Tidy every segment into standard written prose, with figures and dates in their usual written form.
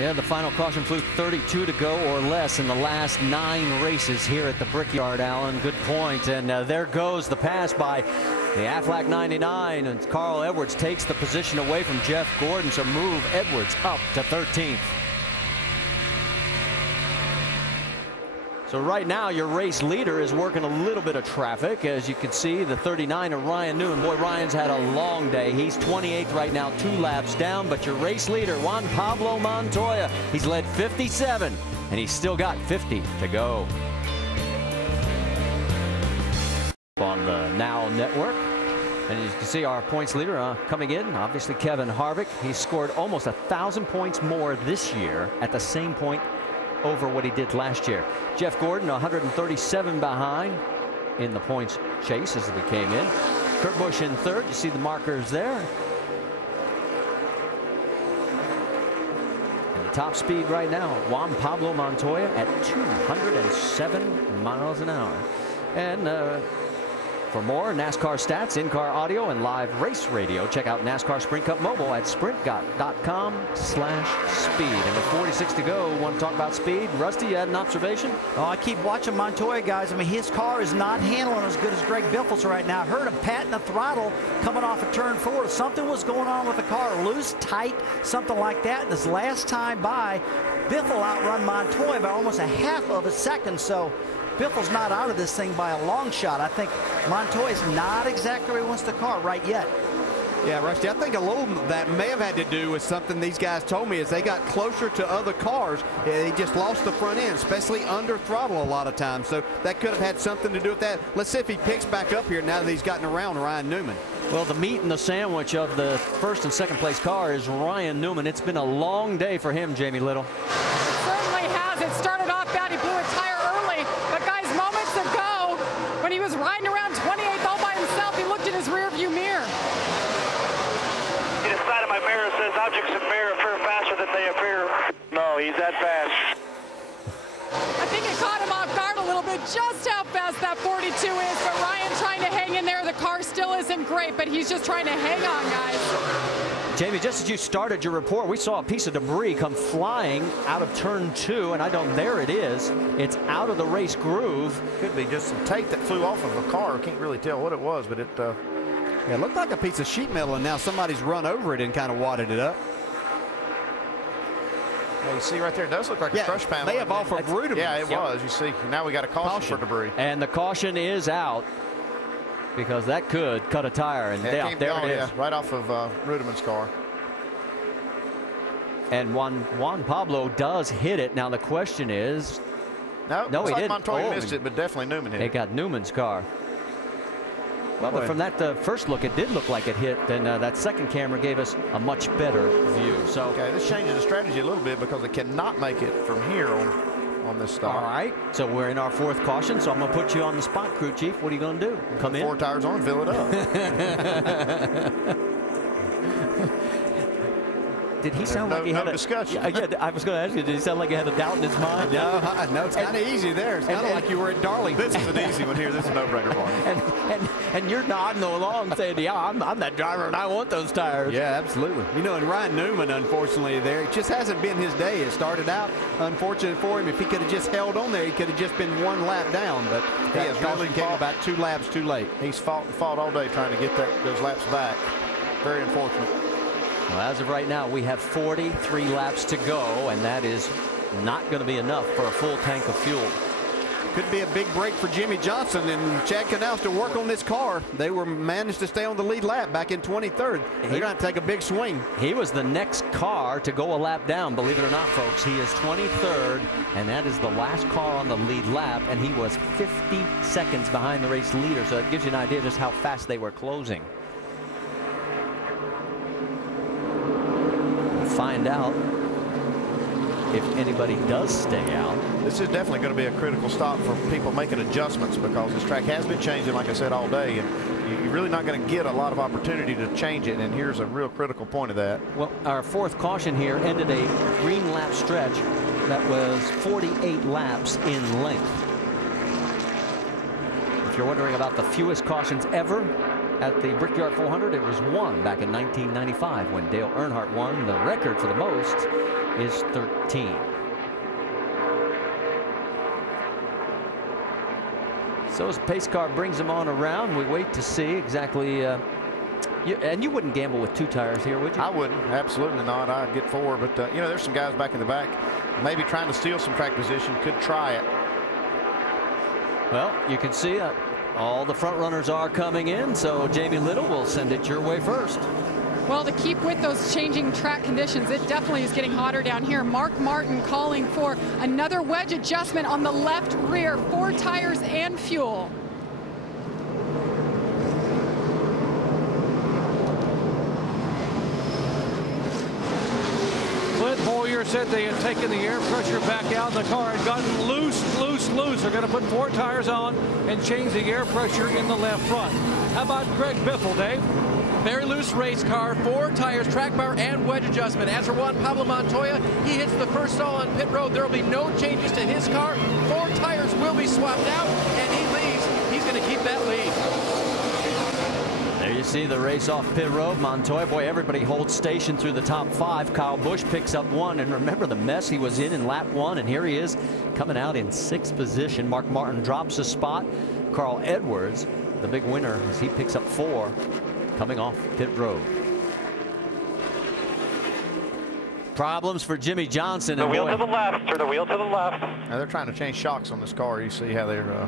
Yeah, the final caution flew 32 to go or less in the last 9 races here at the Brickyard, Alan. Good point. And there goes the pass by the Aflac 99. And Carl Edwards takes the position away from Jeff Gordon. So move Edwards up to 13th. So right now your race leader is working a little bit of traffic. As you can see, the 39 of Ryan Newman. Boy, Ryan's had a long day. He's 28th right now, 2 laps down. But your race leader, Juan Pablo Montoya, he's led 57, and he's still got 50 to go. On the Now Network. And as you can see, our points leader coming in, obviously Kevin Harvick. He's scored almost 1,000 points more this year at the same point over what he did last year. Jeff Gordon 137 behind in the points chase as we came in. Kurt Busch in 3rd. You see the markers there. And the top speed right now, Juan Pablo Montoya at 207 miles an hour. And for more NASCAR stats, in-car audio, and live race radio, check out NASCAR Sprint Cup mobile at sprintcup.com/speed. And with 46 to go, want to talk about speed? Rusty, you had an observation? Oh, I keep watching Montoya, guys. I mean, his car is not handling as good as Greg Biffle's right now. I heard him patting the throttle coming off of turn 4. Something was going on with the car, loose, tight, something like that. And this last time by, Biffle outrun Montoya by almost a half of a second. So Biffle's not out of this thing by a long shot. I think Montoya's not exactly where he wants the car right yet. Yeah, Rusty, I think a little that may have had to do with something these guys told me as they got closer to other cars. They just lost the front end, especially under throttle a lot of times. So that could have had something to do with that. Let's see if he picks back up here now that he's gotten around Ryan Newman. Well, the meat and the sandwich of the 1st and 2nd place car is Ryan Newman. It's been a long day for him, Jamie Little. It certainly has. It started off bad. He blew a tire early. But, guys, moments ago, when he was riding around 28th all by himself, he looked in his rearview mirror. The side of my mirror says objects in mirror appear faster than they appear. No, he's that fast. I think it caught him off guard a little bit, just how fast that 42 is. But Ryan trying to hang in there. The car still isn't great, but he's just trying to hang on, guys. Jamie, just as you started your report, we saw a piece of debris come flying out of turn 2, and there it is. It's out of the race groove. Could be just some tape that flew off of a car. Can't really tell what it was, but it yeah, it looked like a piece of sheet metal, and now somebody's run over it and kind of wadded it up. Yeah, you see right there, it does look like a crush panel. May have off of Rudiments. Yeah, it was. You see, now we got a caution for debris. And the caution is out because that could cut a tire. And there it is. Yeah, right off of Rudiment's car. And Juan Pablo does hit it. Now the question is, no, he like didn't. Montoya missed it, but definitely Newman hit it. It got Newman's car. Well, but from that first look, it did look like it hit. Then that second camera gave us a much better view. So okay, this changes the strategy a little bit because it cannot make it from here on this stop. All right, so we're in our 4th caution. So I'm going to put you on the spot, crew chief. What are you going to do? Come in? 4 tires on, fill it up. Did he sound like he had a discussion? Yeah, I was going to ask you, did he sound like he had a doubt in his mind? No, it's kind of easy there. It's kind of like you were at Darlington. This is an easy one here. This is a no-brainer for him. And you're nodding along saying, yeah, I'm that driver and I want those tires. Yeah, absolutely. You know, and Ryan Newman, unfortunately, there, it just hasn't been his day. It started out unfortunate for him. If he could have just held on there, he could have just been 1 lap down. But he has really came about 2 laps too late. He's fought all day trying to get those laps back. Very unfortunate. Well, as of right now, we have 43 laps to go, and that is not going to be enough for a full tank of fuel. Could be a big break for Jimmy Johnson and Chad Knaus to work on this car. They managed to stay on the lead lap back in 23rd. They're going to take a big swing. He was the next car to go a lap down, believe it or not, folks. He is 23rd, and that is the last car on the lead lap, and he was 50 seconds behind the race leader. So that gives you an idea just how fast they were closing. Find out if anybody does stay out. This is definitely going to be a critical stop for people making adjustments because this track has been changing, like I said, all day, and you're really not going to get a lot of opportunity to change it, and here's a real critical point of that. Well, our 4th caution here ended a green lap stretch that was 48 laps in length. If you're wondering about the fewest cautions ever, at the Brickyard 400. It was 1 back in 1995 when Dale Earnhardt won. The record for the most is 13. So as pace car brings him on around, we wait to see exactly. And you wouldn't gamble with 2 tires here, would you? I wouldn't. Absolutely not. I'd get 4. But, you know, there's some guys back in the back maybe trying to steal some track position. Could try it. Well, you can see all the front runners are coming in. So Jamie Little will send it your way first. Well, to keep with those changing track conditions, it definitely is getting hotter down here. Mark Martin calling for another wedge adjustment on the left rear, 4 tires and fuel. Clint Boyer said they had taken the air pressure back out. The car had gotten loose. They're going to put 4 tires on and change the air pressure in the left front. How about Greg Biffle, Dave? Very loose race car, 4 tires, track bar, and wedge adjustment. As for Juan Pablo Montoya, he hits the first stall on pit road. There will be no changes to his car. 4 tires will be swapped out, and he leads. He's going to keep that lead. There you see the race off pit road. Montoya, boy, everybody holds station through the top 5. Kyle Busch picks up 1, and remember the mess he was in lap 1, and here he is coming out in 6th position. Mark Martin drops a spot. Carl Edwards, the big winner, as he picks up 4. Coming off pit road. Problems for Jimmy Johnson. The wheel to the left, or the wheel to the left. Now they're trying to change shocks on this car. You see how they're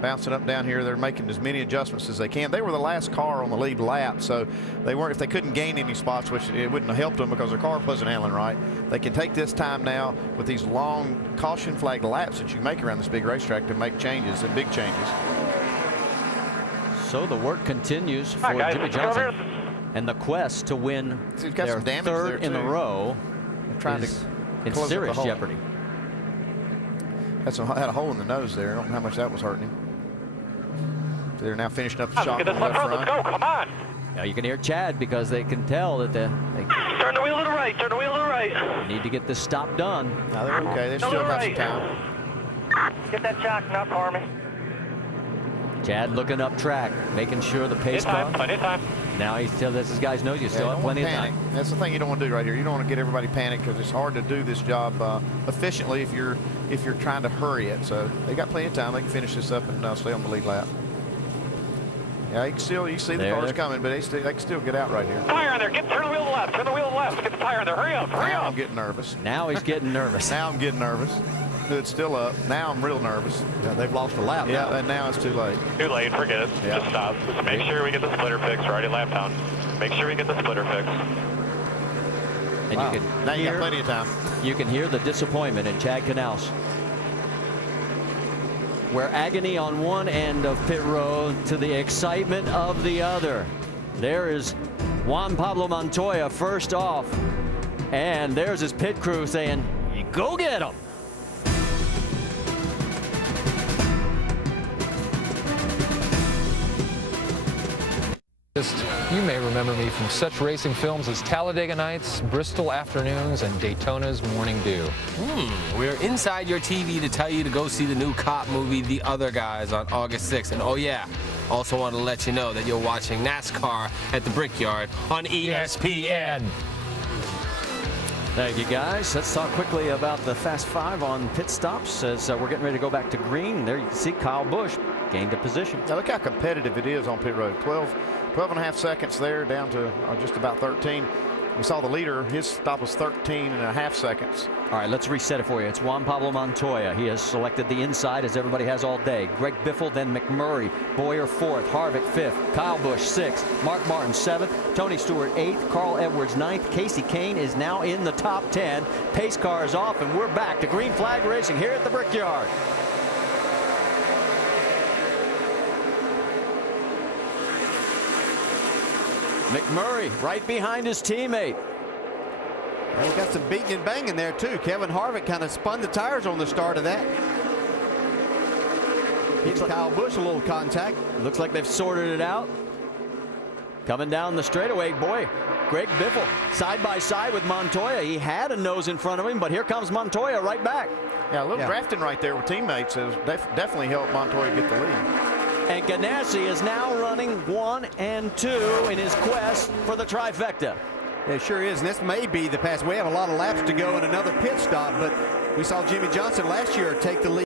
bouncing up down here. They're making as many adjustments as they can. They were the last car on the lead lap, so they weren't. If they couldn't gain any spots, which it wouldn't have helped them because their car wasn't handling right, they can take this time now with these long caution flag laps that you make around this big racetrack to make changes and big changes. So the work continues for Jimmy Johnson, and the quest to win their 3rd in a row is in serious jeopardy. Had a hole in the nose there. I don't know how much that was hurting him. They're now finishing up the shock on the left front. Let's go, come on. Now you can hear Chad because they can tell that they turn the wheel to the right, turn the wheel to the right. Need to get this stop done. No, they're okay. They still got some time. Get that shock nut for me. Chad looking up track, making sure the pace car. Plenty of time. Now he still lets his guys know you still have plenty of time. That's the thing you don't want to do right here. You don't want to get everybody panicked because it's hard to do this job efficiently if you're trying to hurry it. So they got plenty of time. They can finish this up and stay on the lead lap. Yeah, you see the cars coming, but they can still get out right here. Tire on there. Turn the wheel to the left. Turn the wheel to the left. Get the tire on there. Hurry up. Hurry up. I'm getting nervous. Now he's getting nervous. Now I'm getting nervous. Hood's still up. Now I'm real nervous. Yeah, they've lost a lap. Yeah, and now it's too late. Too late. Forget it. Yeah. Just stop. Just make sure we get the splitter fixed right in lap down. Make sure we get the splitter fixed. And Wow. you can Now you hear, got plenty of time. You can hear the disappointment in Chad Knaus. Where agony on one end of pit road to the excitement of the other. There is Juan Pablo Montoya first off. And there's his pit crew saying, go get him. You may remember me from such racing films as Talladega Nights, Bristol Afternoons, and Daytona's Morning Dew. We're inside your TV to tell you to go see the new cop movie, The Other Guys, on August 6th. And oh yeah, also want to let you know that you're watching NASCAR at the Brickyard on ESPN. Thank you, guys. Let's talk quickly about the Fast Five on pit stops as we're getting ready to go back to green. There you can see Kyle Busch gained a position. Now look how competitive it is on pit road. 12 and a half seconds there down to just about 13. We saw the leader, his stop was 13 and a half seconds. All right, let's reset it for you. It's Juan Pablo Montoya. He has selected the inside as everybody has all day. Greg Biffle, then McMurray. Boyer 4th, Harvick 5th, Kyle Busch 6th, Mark Martin 7th, Tony Stewart 8th, Carl Edwards 9th. Casey Kane is now in the top 10. Pace car is off, and we're back to green flag racing here at the Brickyard. McMurray right behind his teammate. Well, we got some beating and banging there too. Kevin Harvick kind of spun the tires on the start of that. Hit Kyle Busch a little contact. Looks like they've sorted it out. Coming down the straightaway, boy, Greg Biffle side by side with Montoya. He had a nose in front of him, but here comes Montoya right back. Yeah, a little drafting right there with teammates has definitely helped Montoya get the lead. And Ganassi is now running 1 and 2 in his quest for the trifecta. It sure is, and this may be the pass. We have a lot of laps to go and another pit stop, but we saw Jimmy Johnson last year take the lead.